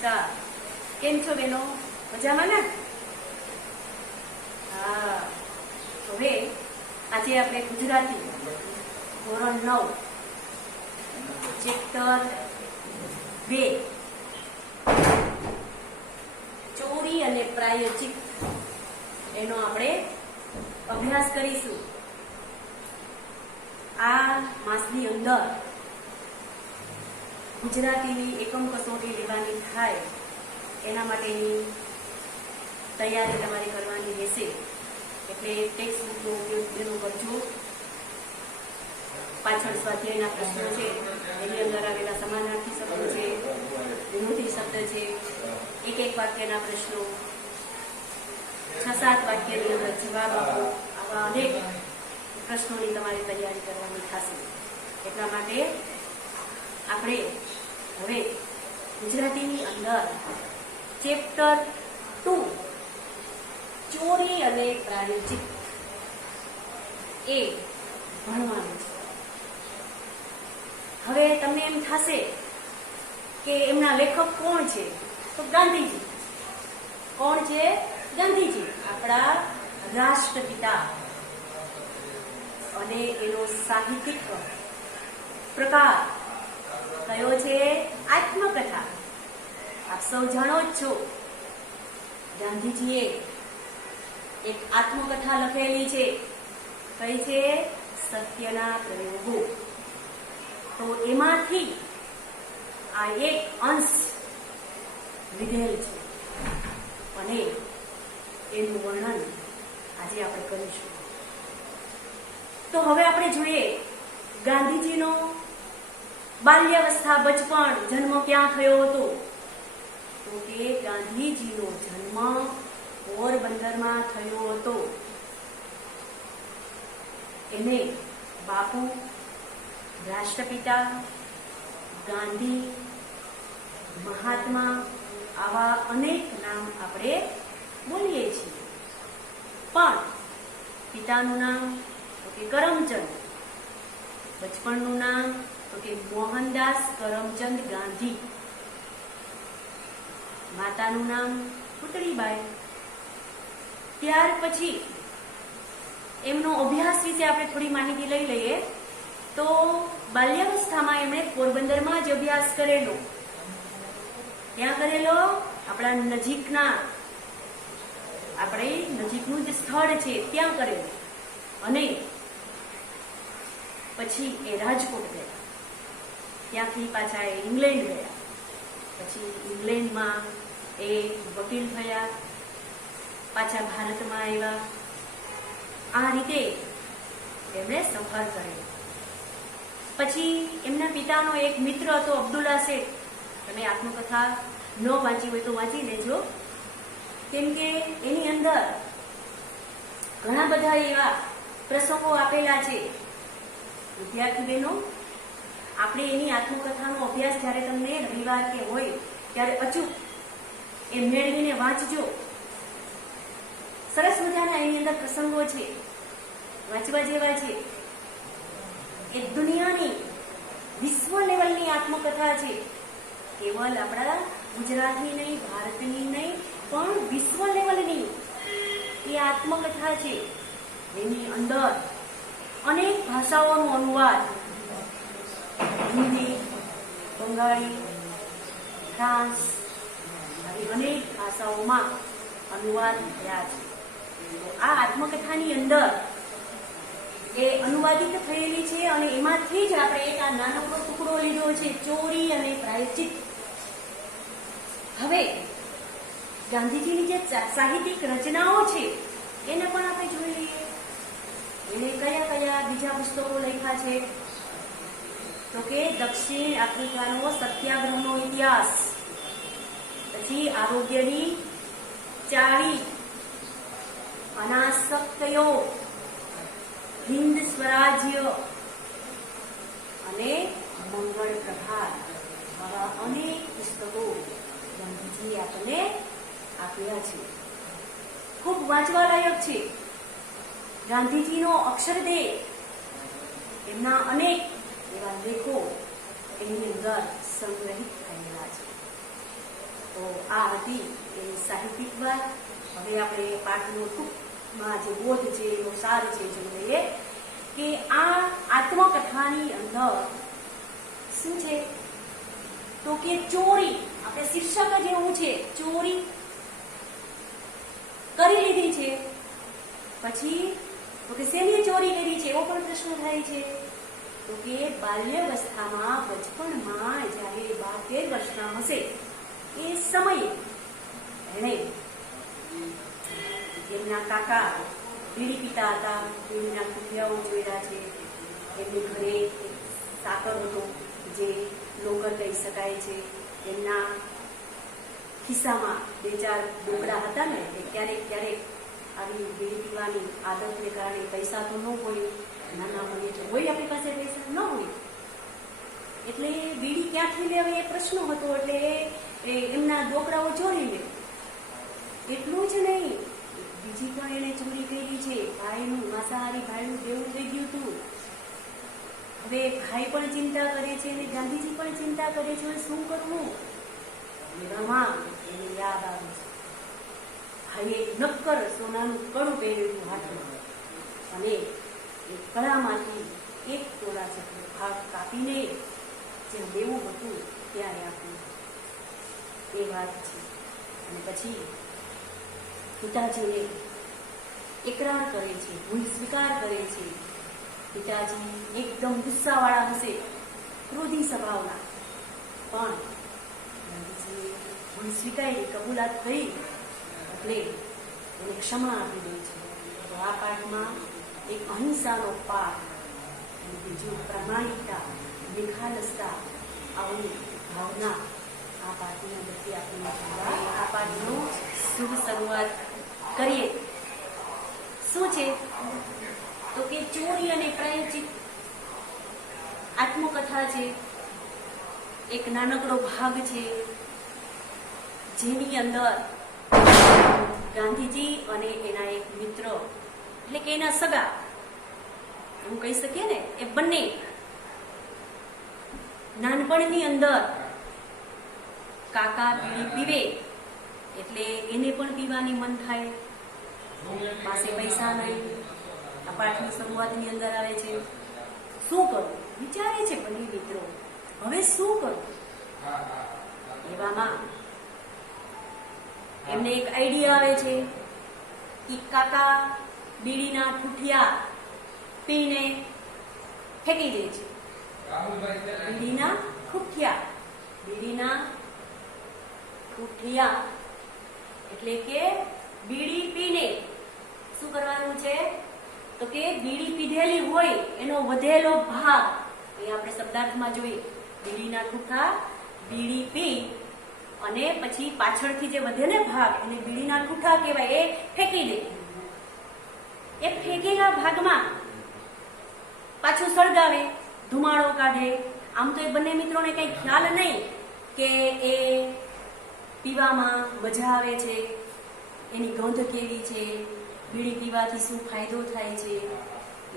નમસ્કાર. કેમ છો બેનો? મજામાં ને? હા. હવે આજે આપણે ગુજરાતી ધોરણ 9 ચેપ્ટર 2 ચોરી અને પ્રાયશ્ચિત એનો આપણે અભ્યાસ કરીશું. આ માસની અંદર ગુજરાતીની એકમ કસોટી લેવાની થાય એના માટેની તૈયારી તમારી કરવાની રહેશે. એટલે ટેક્સ્ટ બુકનો ઉપયોગ તેનો કરજો. પાછળ સ્વાધ્યાયના પ્રશ્નો છે, એની અંદર આવેલા સમાનાર્થી શબ્દો છે, વિરોધી શબ્દ છે, એક વાક્યના પ્રશ્નો, 6-7 વાક્યની અંદર જવાબ આપો. આવા અનેક પ્રશ્નોની તમારી તૈયારી કરવાની થશે. એટલા માટે આપણે હવે ગુજરાતીની અંદર ચેપ્ટર 2 ચોરી અને પ્રાયશ્ચિત એ ભણવાનું છે. હવે તમને એમ થશે કે એમના લેખક કોણ છે? તો ગાંધીજી. કોણ છે? ગાંધીજી, આપણા રાષ્ટ્રપિતા. અને એનો સાહિત્યિક પ્રકાર કયો છે? આત્મકથા. આપ સૌ જાણો જ છો, ગાંધીજીએ એક આત્મકથા લખેલી છે. કઈ છે? સત્યના પ્રયોગો. તો એમાંથી આ એક અંશ લીધેલ છે અને એનું વર્ણન આજે આપણે કરીશું. તો હવે આપણે જોઈએ ગાંધીજીનો બાલ્યાવસ્થા, બચપણ, જન્મ ક્યાં થયો હતો? તો કે ગાંધીજીનો જન્મ પોરબંદરમાં થયો હતો. એને બાપુ, રાષ્ટ્રપિતા, ગાંધી, મહાત્મા આવા અનેક નામ આપણે બોલીએ છીએ. પણ પિતાનું નામ તો કે કરમચંદ, બચપણનું નામ તો કે મોહનદાસ કરમચંદ ગાંધી, માતાનું નામ પુતળીબાઈ. ત્યાર પછી એમનો અભ્યાસ વિશે આપણે થોડી માહિતી લઈ લઈએ. તો બાલ્યાવસ્થામાં એમણે પોરબંદરમાં જ અભ્યાસ કરેલો. ક્યાં કરેલો? આપણા નજીકનું જે સ્થળ છે ત્યાં કરેલો. અને પછી એ રાજકોટ ગયા. ત્યાંથી પાછા એ ઇંગ્લેન્ડ ગયા. પછી ઇંગ્લેન્ડમાં એ વકીલ થયા, પાછા ભારતમાં આવ્યા. આ રીતે એમણે સફર કરેલો. પછી એમના પિતાનો એક મિત્ર હતો, અબ્દુલ્લા શેખ. તમે આત્મકથા ન વાંચી હોય તો વાંચી લેજો, કેમ કે એની અંદર ઘણા બધા એવા પ્રસંગો આપેલા છે. વિદ્યાર્થી બહેનો, આપણે એની આત્મકથાનો અભ્યાસ જ્યારે તમને રવિવાર કે હોય ત્યારે અચૂક એ મેળવીને વાંચજો. સરસ મજાના એની અંદર પ્રસંગો છે, વાંચવા જેવા છે. એ દુનિયાની વિશ્વ લેવલની આત્મકથા છે. કેવલ આપણા ગુજરાતની નહીં, ભારતની નહીં, પણ વિશ્વ લેવલની એ આત્મકથા છે. એની અંદર અનેક ભાષાઓનો અનુવાદ, હિન્દી, બંગાળી, ફ્રાન્સ આવી અનેક ભાષાઓમાં અનુવાદ થયા છે. આ આત્મકથાની અંદર એ અનુવાદિત થયેલી છે અને એમાંથી જ આપણે એક આ નાનકડો ટુકડો લીધો છે, ચોરી અને પ્રાયશ્ચિત. હવે ગાંધીજીની જે સાહિત્યિક રચનાઓ છે એને પણ આપણે જોઈ લઈએ. એને કયા કયા બીજા પુસ્તકો લખ્યા છે? તો કે દક્ષિણ આફ્રિકાનો સત્યાગ્રહનો ઇતિહાસ, પછી આરોગ્યની ચાવી, અનાસક્તયો, હિન્દ સ્વરાજ્ય અને મંગળ પ્રભાત. આવા અનેક પુસ્તકો ગાંધીજીએ આપણને આપ્યા છે. ખૂબ વાંચવા લાયક છે. ગાંધીજીનો અક્ષરદેહ, એમના અનેક એવા લેખો એની અંદર સંગ્રહિત થયેલા છે. તો તો આ હતી એ સાહિત્યિક વાત. હવે આપણે પાઠનો ટૂંકમાં જે બોધ છે એનો સાર છે જોઈએ કે આ આત્મકથાની અંદર શું છે તો કે ચોરી, આપણે શીર્ષક જ એવું છે, ચોરી કરી લીધી છે. પછી તો કે શેની ચોરી કરી છે એવો પણ પ્રશ્ન થાય છે. તો કે બાલ્યાવસ્થામાં, બચપણમાં જ્યારે 12-13 વર્ષના હશે એ સમયે એણે એમના કાકા બીડી પીતા હતા, બીડીના ખુફિયાઓ જોયા છે. એમની ઘરે સાકર હતો જે લોકર કહી શકાય છે. એમના ખિસ્સામાં 2-4 ડોકડા હતા ને, એ ક્યારેક ક્યારેક આવી બીડી પીવાની આદતને કારણે પૈસા તો ન હોય, નાના હોય તો હોય આપણી પાસે પૈસા ન હોય, એટલે બીડી ક્યાંથી લેવે એ પ્રશ્ન હતો. એટલે એમના ડોકડાઓ ચોરી લે. એટલું જ નહીં, બીજી પણ એને ચોરી કરી છે. ભાઈનું, માંસાહારી ભાઈનું દેવું થઈ ગયું હતું. હવે ભાઈ પણ ચિંતા કરે છે અને ગાંધીજી પણ ચિંતા કરે છે, શું કરવું? એવામાં એને યાદ આવે છે ભાઈએ નક્કર સોનાનું કડું પહેરેલું હાથમાં, અને એ કળામાંથી 1 તોલા જેટલો ભાગ કાપીને જે દેવું હતું ત્યારે આપ્યું. એ વાત છે. અને પછી પિતાજીને એકરાર કરે છે, ભૂલ સ્વીકાર કરે છે. પિતાજી એકદમ ગુસ્સાવાળા હશે, ક્રોધી સ્વભાવના, પણ ગાંધીજીએ ભૂલ સ્વીકારી, કબૂલાત થઈ એટલે એને ક્ષમા આપી દે છે. તો આ પાઠમાં એક અહિંસાનો પાઠ અને બીજું પ્રામાણિકતા, નિખાલસતા, આવી ભાવના આ પાઠની અંદરથી આપણને આ પાઠનો શુભ શરૂઆત કરીએ. શું છે તો કે ચોરી અને પ્રાયશ્ચિત આત્મકથા છે. એક નાનકડો ભાગ છે જેની અંદર ગાંધીજી અને એના એક મિત્ર, એટલે કે એના સગા એવું કહી શકીએ ને, એ બંને નાનપણની અંદર કાકા બીડી પીવે એટલે એને પણ પીવાની મન થાય, પાસે પૈસા નહીં. આ પાઠની શરૂઆતની અંદર આવે છે. શું કરું વિચારે છે બંને મિત્રો, હવે શું કરું? એવામાં એમને એક આઈડિયા આવે છે કે કાકા બીડીના ઠૂઠિયા પીને ફેંકી દે છે. બીડીના ઠૂઠિયા એટલે કે બીડી પીને શું કરવાનું છે તો કે બીડી પીધેલી હોય એનો વધેલો ભાગ, એ આપણે શબ્દાર્થમાં જોઈએ, બીડીના ઠૂઠા, બીડી પી અને પછી પાછળથી જે વધે ને ભાગ એને બીડીના ઠૂઠા કહેવાય, એ ફેંકી દે. એ ફેંકેલા ભાગમાં પાછું સળગાવે, ધુમાડો કાઢે. આમ તો એ બંને મિત્રોને કઈ ખ્યાલ નહીં કે એ પીવામાં મજા આવે છે, એની ગંધ કેવી છે, બીડી પીવાથી શું ફાયદો થાય છે,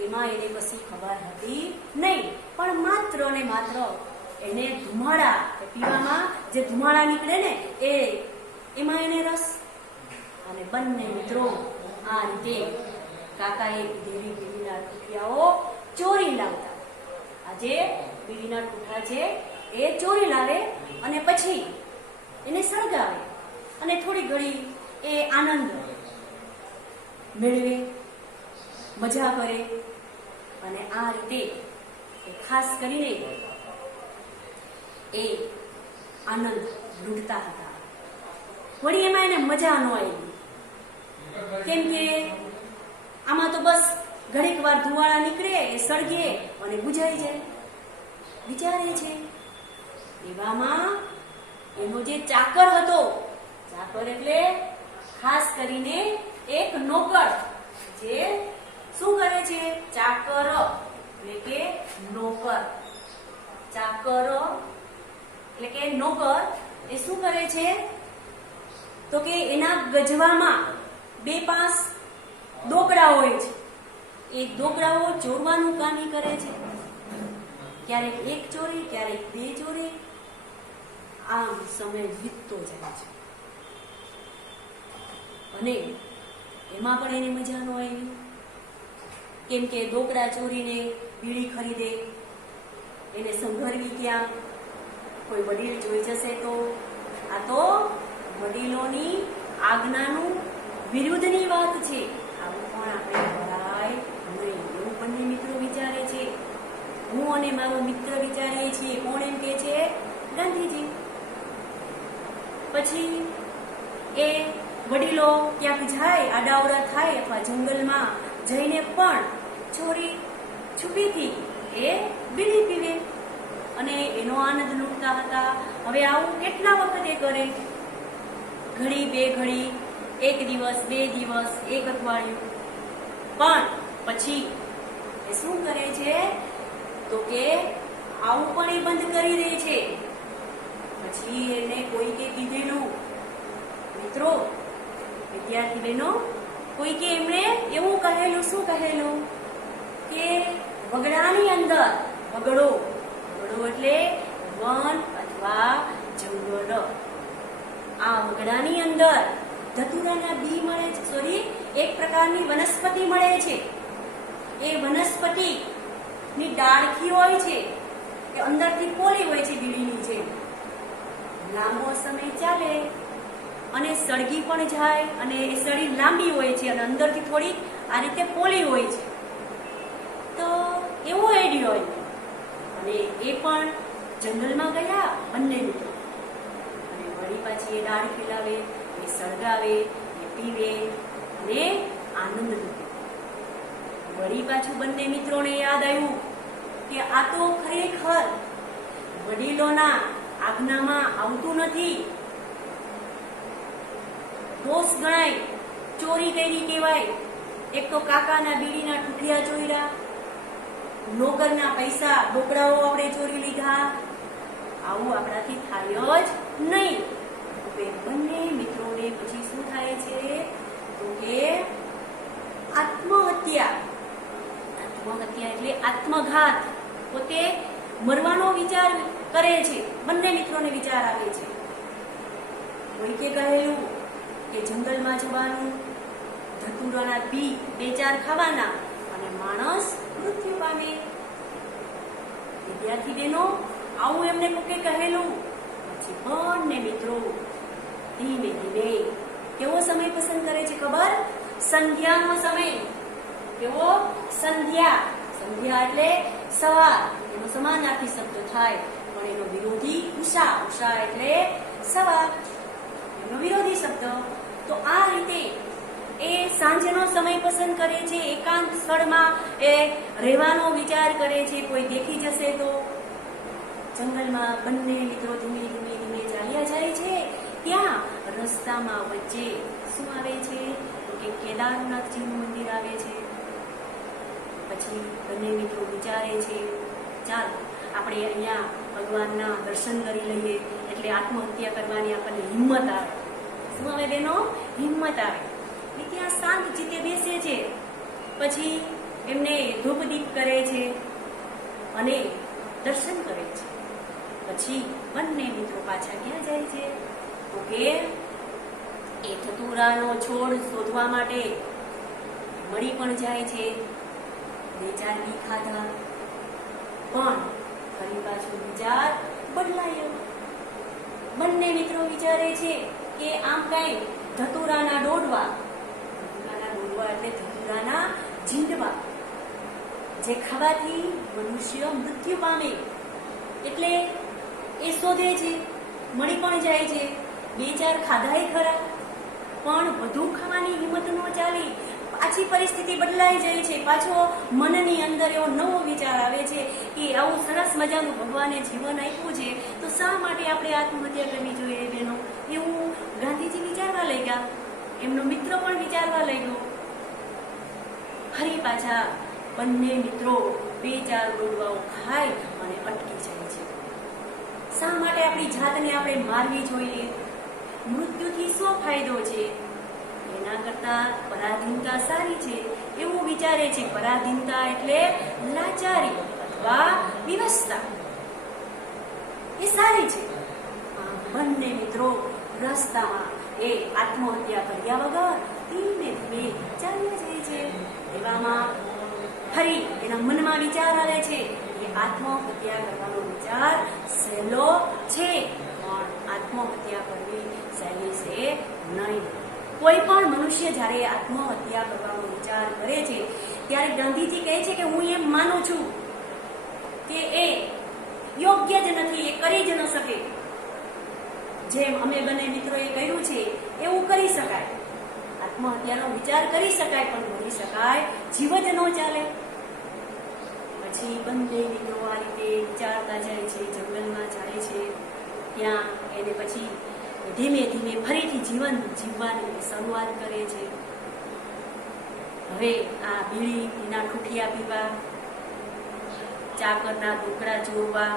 એમાં એને કશી ખબર હતી નહીં. પણ માત્ર ને માત્ર એને ધુમાડા, પીવામાં જે ધુમાડા નીકળે ને એમાં એને રસ. અને બંને મિત્રો આ રીતે કાકાએ પીધેલી બીડીના ઠૂઠિયાઓ ચોરી લાવતા. આજે બીડીના ઠૂઠા છે એ ચોરી લાવે અને પછી એને સળગાવે અને થોડી ઘડી એ આનંદ મેળવે, મજા કરે. અને આ રીતે ખાસ કરીને એ આનંદ લૂંટતા હતા. વળી એમાં એને મજા ન આવી, કેમ કે આમાં તો બસ ઘડીક વાર ધુવાળા નીકળે, એ સળગે અને બુઝાઈ જાય. વિચારે છે એવામાં એનો જે ચાકર હતો, ચાકર એટલે ખાસ કરીને એક નોકર, જે શું કરે છે, ચાકર એટલે કે નોકર, ચાકર એટલે કે નોકર એ શું કરે છે તો કે એના ગજવામાં 2-5 દોકડા હોય છે. એ દોકડાઓ ચોરવાનું કામ કરે છે. ક્યારેક 1 ચોરી, ક્યારેક 2 ચોરી. આમ સમય વીતતો જાય છે અને એમાં પણ એની મજા ન આવી, કેમ કે ઢોકળા ચોરીને બીડી ખરીદે, એને સંઘરવી ક્યાં? કોઈ વડીલ જોઈ જશે તો? આ તો વડીલોની આજ્ઞાનું વિરુદ્ધની વાત છે. આવું પણ આપણે કરાય નહીં, એવું બંને મિત્રો વિચારે છે. હું અને મારો મિત્ર વિચારીએ છીએ. કોણ એમ કે છે? ગાંધીજી. પછી એ વડીલો ક્યાંક જાય, આડાવડા થાય અથવા જંગલમાં જઈને પણ ચોરી છુપીથી એ બીડી પીવે અને એનો આનંદ લૂંટતા હતા. હવે આવું કેટલા વખત એ કરે? ઘડી બે ઘડી, એક દિવસ, બે દિવસ, એક અઠવાડિયું. પણ પછી એ શું કરે છે તો કે આવું પણ એ બંધ કરી દે છે. પછી એને કોઈકે કીધેલું, મિત્રો, વિદ્યાર્થી બહેનો, કોઈકે એમણે એવું કહેલું, શું કહેલું કે વગડાની અંદર, વગડો એટલે વન અથવા જંગલ, આ વગડાની અંદર ધતુરાના બી મળે છે, સોરી, એક પ્રકારની વનસ્પતિ મળે છે. એ વનસ્પતિ ની ડાળખી હોય છે, એ અંદરથી પોલી હોય છે બીડીની જેમ. લાંબો સમય ચાલે અને સળગી પણ જાય અને એ સળી લાંબી હોય છે અને અંદરથી થોડી આ રીતે પોલી હોય છે. તો એવો આઈડિયો આવ્યો અને એ પણ જંગલમાં ગયા બંને મિત્રો અને વળી પાછી એ ડાળખી લાવે, એ સળગાવે, એ પીવે અને આનંદ લૂંટે. વળી પાછું બંને મિત્રોને યાદ આવ્યું કે આ તો ખરેખર વડીલોના આજ્ઞામાં આવતું નથી, દોષ ગણાય, ચોરી કરી કહેવાય. એક તો કાકાના બીડીના ઠુઠિયા ચોર્યા, નોકરના પૈસા ઢોકળાઓ આપણે ચોરી લીધા. આવું આપણાથી થાય જ નહીં. બંને મિત્રોને પછી શું થાય છે તો કે આત્મહત્યા એટલે આત્મઘાત, પોતે મરવાનો વિચાર કરે છે. બંને મિત્રોને વિચાર આવે છે. કોઈકે કહેલું કે જંગલમાં જવાનું, ધતુરાના બી બે ચાર ખાવાના અને માણસ મૃત્યુ પામે. વિદ્યાર્થી બહેનો, આવું એમને કોકે કહેલું. પછી બંને મિત્રો ધીમે ધીમે કેવો સમય પસંદ કરે છે ખબર? સંધ્યાનો સમય. કેવો? સંધ્યા. સંધ્યા એટલે સવાર, એનો સમાનાર્થી શબ્દ થાય, પણ એનો વિરોધી ઉષા. ઉષા એટલે સવાર, એનો વિરોધી શબ્દ. તો આ રીતે એ સાંજનો સમય પસંદ કરે છે, એકાંત સ્થળમાં એ રહેવાનો વિચાર કરે છે. કોઈ દેખી જશે તો. જંગલમાં બંને મિત્રો ધીમે ધીમે ધીમે ચાલ્યા જાય છે. ત્યાં રસ્તામાં વચ્ચે શું આવે છે તો કે કેદારનાથજીનું મંદિર આવે છે. પછી બંને મિત્રો વિચારે છે, ચાલો આપણે અહીંયા ભગવાનના દર્શન કરી લઈએ, એટલે આત્મહત્યા કરવાની આપણને હિંમત આવે. શું આવે બેનો? હિંમત આવે. ત્યાં શાંત ચિત્તે બેસે છે. પછી એમને ધૂપદીપ કરે છે અને દર્શન કરે છે. પછી બંને મિત્રો પાછા ક્યાં જાય છે તો કે એ ધતુરાનો છોડ શોધવા માટે મળી પણ જાય છે. બે ચાર બી ખાધા, પણ ફરી પાછો વિચાર બદલાયો. બંને મિત્રો વિચારે છે કે આમ કઈ ધતુરાના ડોડવા એટલે ધતુરાના ઝીંડવા, જે ખાવાથી મનુષ્ય મૃત્યુ પામે, એટલે એ શોધે છે. મળી પણ જાય છે. બે ચાર ખાધાય ખરા, પણ વધુ ખાવાની હિંમત ન ચાલી. પાછી પરિસ્થિતિ બદલાઈ જાય છે. પાછો મનની અંદર એવો નવો વિચાર આવે છે કે આવું સરસ મજાનું ભગવાને જીવન આપ્યું છે, તો શા માટે આપણે આત્મહત્યા કરવી જોઈએ બેનો? એવું ગાંધીજી વિચારવા લાગ્યા, એમનો મિત્ર પણ વિચારવા લાગ્યો. ફરી પાછા બંને મિત્રો બે ચાર ડોડવાઓ ખાય અને અટકી જાય છે. શા માટે આપણી જાતને આપણે મારવી જોઈએ? મૃત્યુથી શું ફાયદો છે? એના કરતા પરાધીનતા સારી છે એવું વિચારે છે. પરાધીનતા એટલે લાચારી અથવા વિવશતા, એ સારી છે. બંને મિત્રો રસ્તામાં એ આત્મહત્યા કર્યા વગર ધીમે ધીમે ચાલ્યા જાય છે. એવામાં ફરી એના મનમાં વિચાર આવે છે કે આત્મહત્યા કરવાનો વિચાર સહેલો છે, પણ આત્મહત્યા કરવી સહેલી છે નહીં. કોઈ પણ મનુષ્ય જ્યારે આત્મહત્યા કરવાનો વિચાર કરે છે ત્યારે ગાંધીજી કહે છે કે હું એમ માનું છું કે એ યોગ્ય જ નથી, એ કરી જ ન શકે. જેમ અમે બંને મિત્રોએ કહ્યું છે એવું કરી શકાય, આત્મહત્યાનો વિચાર કરી શકાય, પણ મરી શકાય જીવ જ ન ચાલે. પછી બંને મિત્રો આ રીતે વિચારતા જાય છે, જંગલમાં જાય છે. ત્યાં એને પછી ધીમે ધીમે ફરીથી જીવન જીવવાની શરૂઆત કરે છે. હવે આ બીડી એના ઠૂઠિયા પીવા, ચાકરના ઢોકળા જોવા,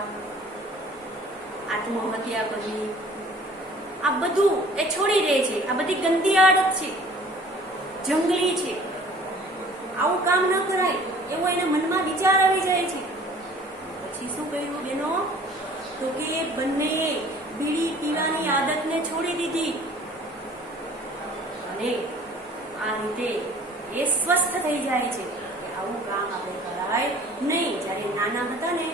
આત્મહત્યા કરવી, આ બધું એ છોડી દે છે. આ બધી ગંદી આદત છે, જંગલી છે, આવું કામ ન કરાય એવો એના મનમાં વિચાર આવી જાય છે. પછી શું કહ્યું બેનો? તો કે બંનેએ બીડી પીવાની આદતને છોડી દીધી અને આ રીતે એ સ્વસ્થ થઈ જાય છે કે આવું કામ આપણે કરાય નહીં. જ્યારે નાના હતા ને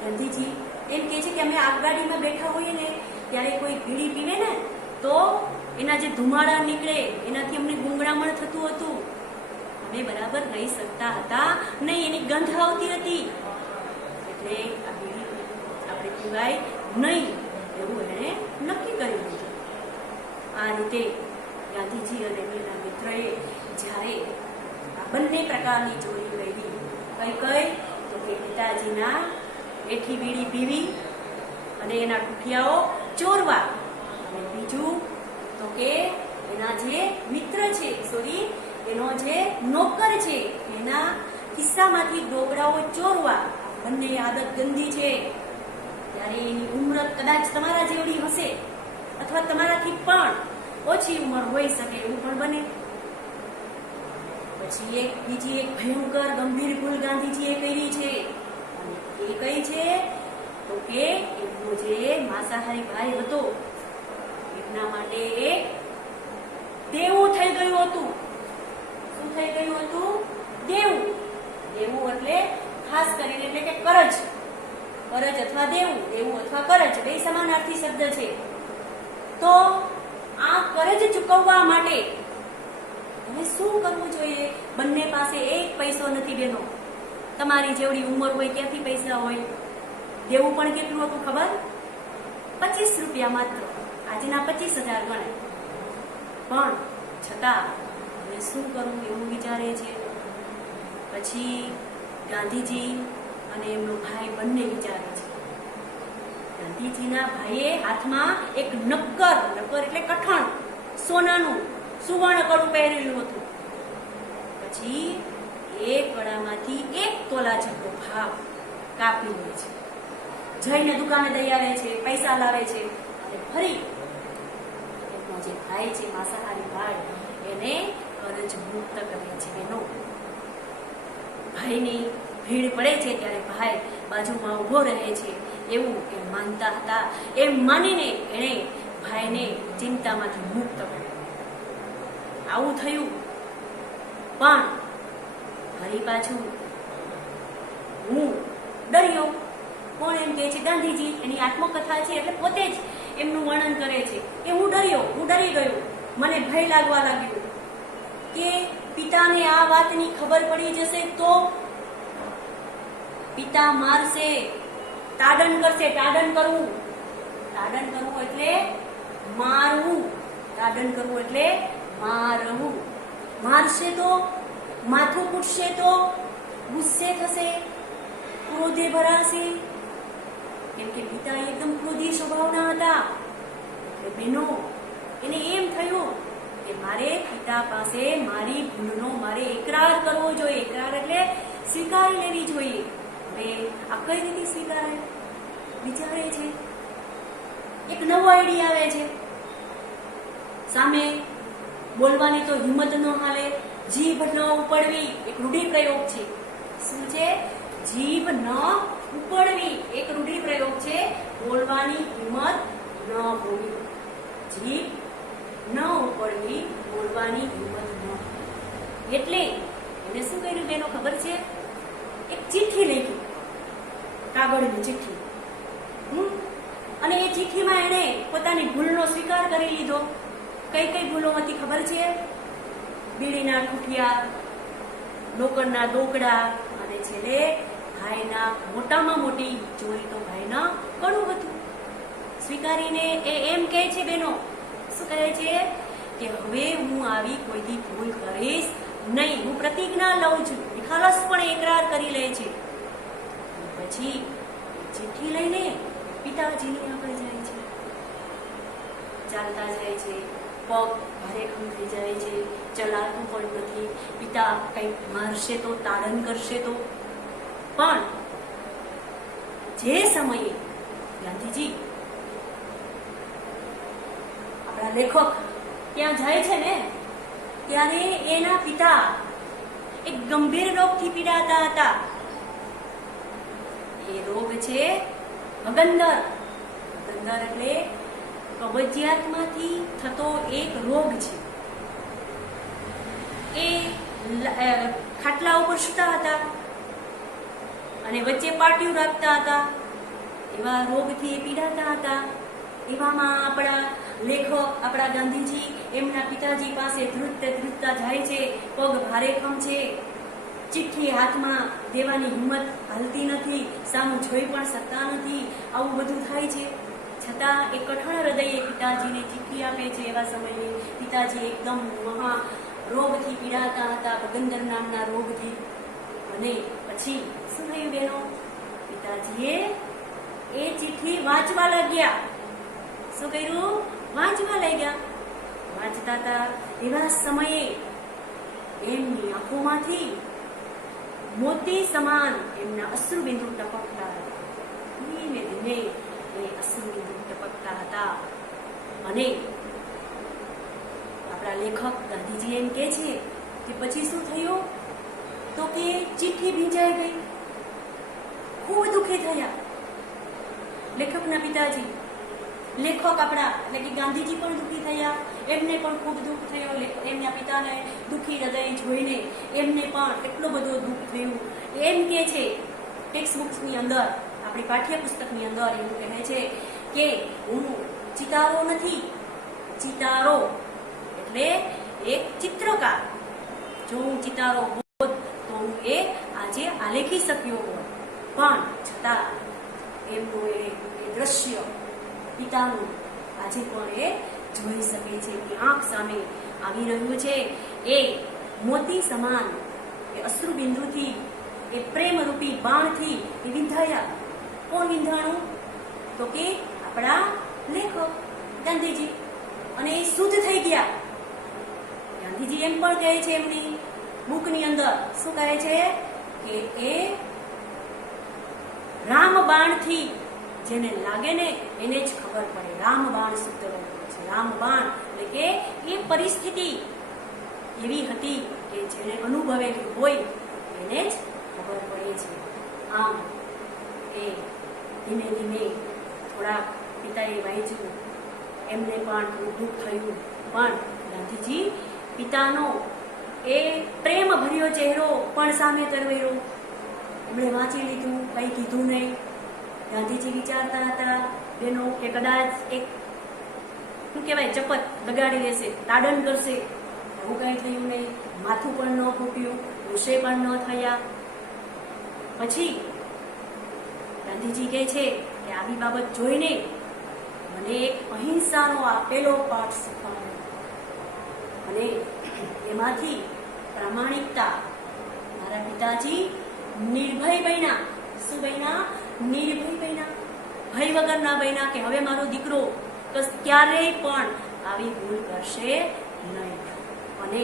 ગાંધીજી એમ કહે છે કે અમે આગગાડીમાં બેઠા હોઈએ ને ત્યારે કોઈ બીડી પીવે ને તો એના જે ધુમાડા નીકળે એનાથી અમને ગુંગળામણ થતું હતું, અમે બરાબર રહી શકતા હતા નહીં, એની ગંધ આવતી હતી. એટલે આ બીડી આપણે પીવાય નહીં એવું એને નક્કી કરી દીધું. આ રીતે ગાંધીજી અને એમના મિત્રએ જ્યારે આ બંને પ્રકારની ચોરી કરી, કઈ કઈ તો કે પિતાજીના એઠી બીડી પીવી અને એના ઠૂઠિયાઓ ચોરવા, અને બીજું તો કે એના જે મિત્ર છે, એનો જે નોકર છે એના ખિસ્સામાંથી ડોગરાઓ ચોરવા. બંને આદત ગંદી છે. ત્યારે એની ઉંમર કદાચ તમારા જેવડી હશે અથવા તમારાથી પણ ઓછી ઉંમર હોઈ શકે એવું પણ બને. પછી બીજી એક ભયંકર ગંભીર ભૂલ ગાંધીજીએ કરી છે, અને એ કઈ છે તો કે એમનો જે માંસાહારી ભાઈ હતો એમના માટે એક દેવું થઈ ગયું હતું. શું થઈ ગયું હતું? દેવું. દેવું એટલે ખાસ કરીને એટલે કે કરજ. કરજ અથવા દેવું, દેવું અથવા કરજ બે સમાનાર્થી શબ્દ છે. તો આ કરજ ચૂકવવા માટે હવે શું કરવું જોઈએ? બંને પાસે એક પૈસો નથી બેનો. તમારી જેવડી ઉંમર હોય ક્યાંથી પૈસા હોય? દેવું પણ કેટલું હતું ખબર? 25 રૂપિયા માત્ર. આજના 25,000 ગણાય. પણ છતાં હવે શું કરવું એવું વિચારે છે. પછી ગાંધીજી અને એમનો ભાઈ બંને વિચારે છે. ગાંધીજીના ભાઈએ હાથમાં એક નક્કર એટલે કઠણ સોનાનું સુવર્ણ કડું પહેરેલું હતું. પછી એ કડામાંથી 1 તોલા જેટલો ભાવ કાપી લે છે. જઈને દુકાને દઈ આવે છે, પૈસા લાવે છે અને ફરી એમનો જે ભાઈ છે માંસાહારી ભાઈ એને કરજ મુક્ત કરે છે. એનો ભાઈની ભીડ પડે છે ત્યારે ભાઈ બાજુમાં ઉભો રહે છે એવું એ માનતા હતા. એમ માનીને એણે ભાઈને ચિંતામાંથી મુક્ત કર્યો. આવું થયું, પણ ફરી પાછું હું ડર્યો. કોણ એમ કહે છે? ગાંધીજી. એની આત્મકથા છે એટલે પોતે જ એમનું વર્ણન કરે છે કે હું ડર્યો, હું ડરી ગયો, મને ભય લાગવા લાગ્યો કે પિતાને આ વાતની ખબર પડી જશે તો પિતા મારશે, તાડન કરશે. તાડન કરવું એટલે મારવું. તાડન કરવું એટલે મારવું. મારશે તો, માથું કૂટશે તો ગુસ્સે થશે, ક્રોધે ભરાશે. કેમ કે પિતા એકદમ ક્રોધી સ્વભાવના હતા. એટલે બેનો એને એમ થયું કે મારે પિતા પાસે મારી ભૂલનો મારે એકરાર કરવો જોઈએ. એકરાર એટલે સ્વીકારી લેવી જોઈએ. હવે આ કઈ રીતે સ્વીકારાય વિચારે છે. એક નવો આઈડિયા આવે છે. સામે બોલવાની તો હિંમત ન હાલે, જીભ ન ઉપડવી એક રૂઢિપ્રયોગ છે. શું છે? જીભ ન ઉપડવી એક રૂઢિપ્રયોગ છે. બોલવાની હિંમત ન ન હોવી, જીભ ન ઉપડવી, બોલવાની હિંમત ન હોવી. એટલે એને શું કર્યું બેનો ખબર છે? એક ચિઠ્ઠી લખી, કાગળની ચિઠ્ઠી. અને એ ચિઠ્ઠીમાં એણે પોતાની ભૂલનો સ્વીકાર કરી લીધો. કઈ કઈ ભૂલો હતી ખબર છે? બીડીના ઠૂઠિયા, લોકરના દોકડા, અને છેલ્લે ભાઈના મોટામાં મોટી ચોરી તો ભાઈના કડું હતું. સ્વીકારીને એ એમ કહે છે બેનો, શું કહે છે કે હવે હું આવી કોઈ દી ભૂલ કરીશ નહીં, હું પ્રતિજ્ઞા લઉં છું. નિખાલસ પણ એકરાર કરી લે છે. પછી ચિઠ્ઠી લઈને પિતાજીની આગળ જાય છે. ચાલતા જાય છે, પગ ભારેખમ થઈ જાય છે, ચલાતું પણ નથી. પિતા કંઈક મારશે તો, તાડન કરશે તો. પણ જે સમયે ગાંધીજી, આપણા લેખક ત્યાં જાય છે ને, ત્યારે એના પિતા એક ગંભીર રોગથી પીડાતા હતા. એ રોગ છે અગંદર. અગંદર એટલે કબજિયાતમાંથી થતો એક રોગ છે. એ ખાટલા ઉપર સૂતા હતા અને વચ્ચે પાટિયું રાખતા હતા. એવા રોગથી એ પીડાતા હતા. એવામાં આપણા લેખક, આપણા ગાંધીજી એમના પિતાજી પાસે ધ્રુજતા જાય છે. પગ ભારેખમ છે, ચિઠ્ઠી હાથમાં દેવાની હિંમત હાલતી નથી, સામું જોઈ પણ શકતા નથી. આવું બધું થાય છે. છતાં એ કઠણ હૃદયે પિતાજીને ચિઠ્ઠી આપે છે. એવા સમયે પિતાજી એકદમ મહા રોગથી પીડાતા હતા, અગંદર નામના રોગથી. અને પછી શું થયું બેનો? પિતાજીએ એ ચિઠ્ઠી વાંચવા લાગ્યા. શું કર્યું? વાંચવા લાગ્યા. વાંચતા હતા એવા સમયે એમની આંખોમાંથી મોતી સમાન એમના અશ્રુબિંદુ ટપકતા હતા. ધીમે ધીમે એ અશ્રુબિંદુ ટપકતા હતા. અને આપણા લેખક ગાંધીજી એમ કે છે કે પછી શું થયું? તો કે ચિઠ્ઠી ભીંજાઈ ગઈ. ખૂબ દુઃખી થયા લેખકના પિતાજી. લેખક આપણા એટલે કે ગાંધીજી પણ દુઃખી થયા. એમને પણ ખૂબ દુઃખ થયો. એમના પિતાને દુઃખી હૃદય જોઈને એમને પણ એટલો બધો દુઃખ થયું. એમ કે છે ટેક્સ્ટ બુક્સની અંદર, આપણી પાઠ્યપુસ્તકની અંદર એવું કહે છે કે હું ચિતારો નથી. ચિતારો એટલે એક ચિત્રકાર. જો હું ચિતારો હોત તો હું એ આજે આલેખી શક્યો હોત. પણ છતાં એમનું એ દ્રશ્ય પિતાનું આજે પણ એ જોઈ શકે છે કે આંખ સામે આવી રહ્યું છે. એ મોતી સમાન એ અશ્રુબિંદુથી, એ પ્રેમરૂપી બાણથી એ વિંધાયા. કોણ વિંધાણું? તો કે આપણા લેખક ગાંધીજી. અને એ શુદ્ધ થઈ ગયા. ગાંધીજી એમ પણ કહે છે એમની બુકની અંદર, શું કહે છે કે એ રામબાણથી જેને લાગે ને એને જ ખબર પડે. રામબાણ શબ્દ છે. રામબાણ એટલે કે એ પરિસ્થિતિ એવી હતી કે જેને અનુભવેલી હોય એને જ ખબર પડે છે. આમ એ ધીમે ધીમે થોડા પિતાએ વાંચ્યું, એમને પણ દુઃખ થયું. પણ ગાંધીજી પિતાનો એ પ્રેમ ભર્યો ચહેરો પણ સામે તરવેરો. એમણે વાંચી લીધું, કંઈ કીધું નહીં. ગાંધીજી વિચારતા હતા બેનો કે કદાચ એક શું કહેવાય ચપત લગાડી લેશે, તાડન કરશે. એવું કંઈ થયું નહીં. માથું પણ ન ફૂટ્યું, ગુસ્સે પણ ન થયા. પછી ગાંધીજી કહે છે કે આવી બાબત જોઈને મને એક અહિંસાનો આપેલો પાઠ શીખવાનો અને એમાંથી પ્રામાણિકતા. મારા પિતાજી નિર્ભય બન્યા. શું બન્યા? નિર્ભય બન્યા. ભય વગરના બન્યા કે હવે મારો દીકરો ક્યારેય પણ આવી ભૂલ કરશે નહીં. અને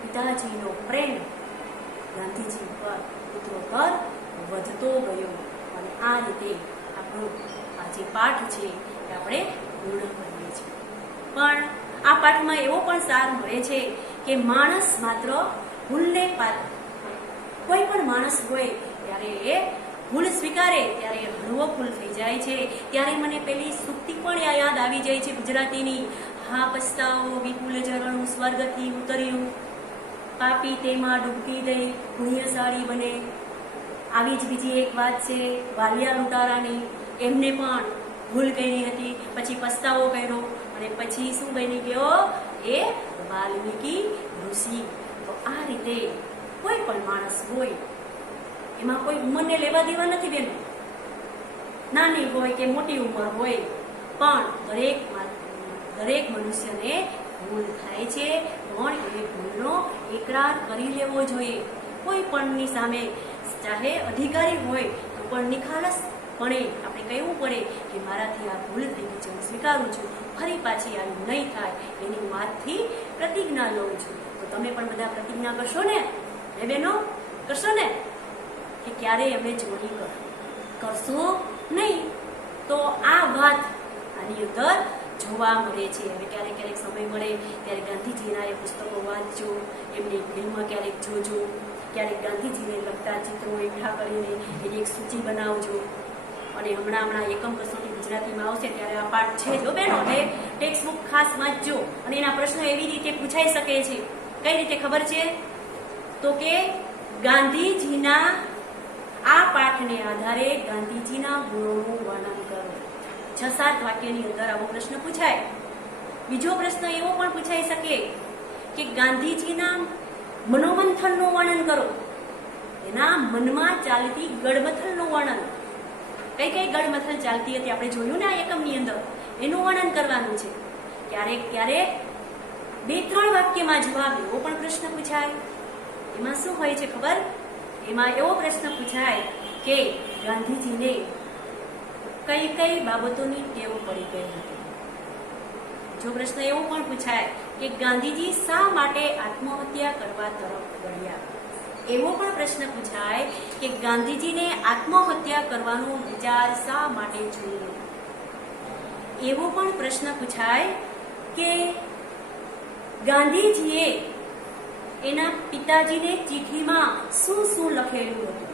પિતાજીનો પ્રેમ ગાંધીજી પર, પુત્રો પર વધતો ગયો. અને આ રીતે આપણો આ જે પાઠ છે એ આપણે પૂર્ણ કરીએ છીએ. પણ આ પાઠમાં એવો પણ સાર મળે છે કે માણસ માત્ર ભૂલને પાત્ર. કોઈ પણ માણસ હોય ત્યારે એ ભૂલ સ્વીકારે ત્યારે હળવો ફૂલ થઈ જાય છે. ત્યારે મને પેલી સૂક્તિ પણ યાદ આવી જાય છે ગુજરાતીની, હા પસ્તાવો વિપુલ ઝરણું સ્વર્ગથી ઉતર્યું, પાપી તેમાં ડૂબકી દઈ પુણ્યશાળી બને. આવી જ બીજી એક વાત છે વાલિયા લૂંટારાની. એમને પણ ભૂલ કરી હતી, પછી પસ્તાવો કર્યો અને પછી શું બની ગયો? એ વાલ્મીકી ઋષિ. તો આ રીતે કોઈ પણ માણસ હોય એમાં કોઈ ઉંમરને લેવા દેવા નથી બેન, નાની હોય કે મોટી ઉંમર હોય, પણ દરેક મનુષ્યને ભૂલ થાય છે. પણ એ ભૂલનો એકરાર કરી લેવો જોઈએ. કોઈ પણની સામે ચાહે અધિકારી હોય તો પણ નિખાલસપણે આપણે કહેવું પડે કે મારાથી આ ભૂલ થઈ ગઈ છે, હું સ્વીકારું છું, ફરી પાછી આવી નહીં થાય એની વાતથી પ્રતિજ્ઞા લઉં છું. તો તમે પણ બધા પ્રતિજ્ઞા કરશો ને બહેનો? કરશો ને કે ક્યારેય અમે ચોરી કરશો નહીં? તો આ વાત આની અંદર જોવા મળે છે. હવે ક્યારેક ક્યારેક સમય મળે ત્યારે ગાંધીજીના એ પુસ્તકો વાંચજો, એમની ફિલ્મ ક્યારેક જોજો, ક્યારેક ગાંધીજીને લગતા ચિત્રો એકઠા કરીને એની એક સૂચિ બનાવજો. અને હમણાં એકમ કસોટી ગુજરાતીમાં આવશે ત્યારે આ પાઠ છે જો બેનો, હવે ટેક્સ્ટ બુક ખાસ વાંચજો. અને એના પ્રશ્નો એવી રીતે પૂછાઈ શકે છે. કઈ રીતે ખબર છે? તો કે ગાંધીજીના આ પાઠને આધારે ગાંધીજીના ગુણોનું વર્ણન કરો. 6-7 વાક્યની અંદર આવો પ્રશ્ન પૂછાય. બીજો પ્રશ્ન એવો પણ પૂછાઈ શકે કે ગાંધીજીના મનોમંથનનું વર્ણન કરો. એના મનમાં ચાલતી ગડમથલનું વર્ણન. કઈ કઈ ગડમથલ ચાલતી હતી આપણે જોયું ને આ એકમની અંદર, એનું વર્ણન કરવાનું છે. ક્યારેક 2-3 વાક્યમાં જવાબ એવો પણ પ્રશ્ન પૂછાય. એમાં શું હોય છે ખબર? એમાં એવો પ્રશ્ન પૂછાય કે ગાંધીજીને કઈ કઈ બાબતોની ટેવ પડી ગઈ હતી. જો પ્રશ્ન એવો પણ પૂછાય કે ગાંધીજી શા માટે આત્મહત્યા કરવા તરફ વળ્યા. એવો પણ પ્રશ્ન પૂછાય કે ગાંધીજીને આત્મહત્યા કરવાનો વિચાર શા માટે જોયો. એવો પણ પ્રશ્ન પૂછાય કે ગાંધીજીએ એના પિતાજીને ચિઠ્ઠીમાં શું શું લખેલું હતું.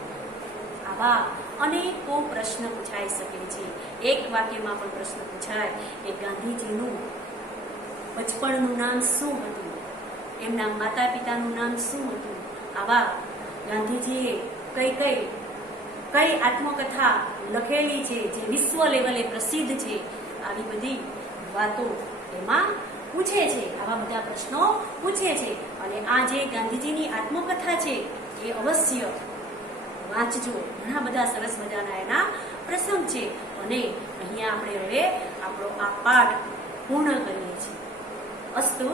આવા અનેકો પ્રશ્ન પૂછાઈ શકે છે. એક વાક્યમાં પણ પ્રશ્ન પૂછાય કે ગાંધીજીનું બચપણનું નામ શું હતું, એમના માતા પિતાનું નામ શું હતું. આવા ગાંધીજીએ કઈ આત્મકથા લખેલી છે જે વિશ્વ લેવલે પ્રસિદ્ધ છે. આવી બધી વાતો એમાં પૂછે છે. આવા બધા પ્રશ્નો પૂછે છે. અને આ જે ગાંધીજીની આત્મકથા છે એ અવશ્ય વાંચજો. ઘણા બધા સરસ મજાના એના પ્રસંગ છે. અને અહીંયા આપણે હવે આપણો આ પાઠ પૂર્ણ કરીએ છીએ. અસ્તુ.